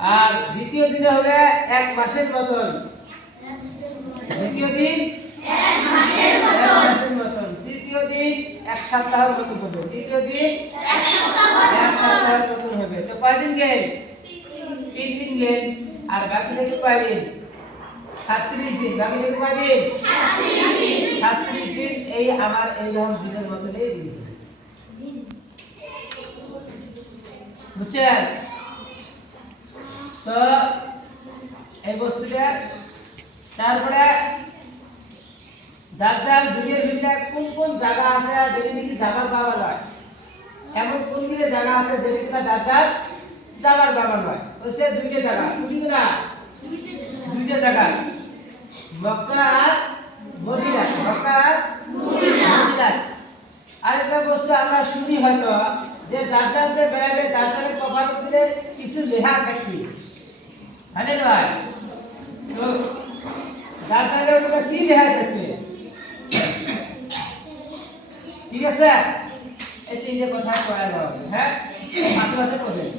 আর দ্বিতীয় দিনে হবে 1 মাসের মতন। দ্বিতীয় দিন 1 মাসের মতন। তৃতীয় দিন 1 সপ্তাহের মতন হবে। তৃতীয় দিন 1 সপ্তাহের মতন হবে। তো কয়দিন গেল? 3 দিন গেল। আর বাকি থেকে কয়দিন? 37 দিন। বাকি থেকে কয়দিন? 37 দিন। এই আমার এইরকম দিনের মতন এই দিন। বুঝছেন? তো এই বস্তুটা তারপরে দাজ্জাল দুনিয়ার ভিতরে কোন কোন জায়গা আছে যেখানে নাকি যাবার বাবা নয়, এমন কোন দিকে জায়গা আছে যেখানে দাজ্জাল যাবার বাবা নয়? ওসে দুইটা জায়গা। কোনটা? দুইটা জায়গা, মক্কা আর মদিনা। মক্কা আর মদিনা। আরেকটা বস্তু আমরা শুনি হয়তো যে দাজ্জাল যে বেরাবে, দাজ্জালের কপালে দিলে কিছু লেখা থাকবে, জানেন ভাই? তো দাজ্জালের ওটা কি লেখা থাকবে? ঠিক আছে, এই তিনটে কথা করা যাবে। হ্যাঁ, আশেপাশে করবেন।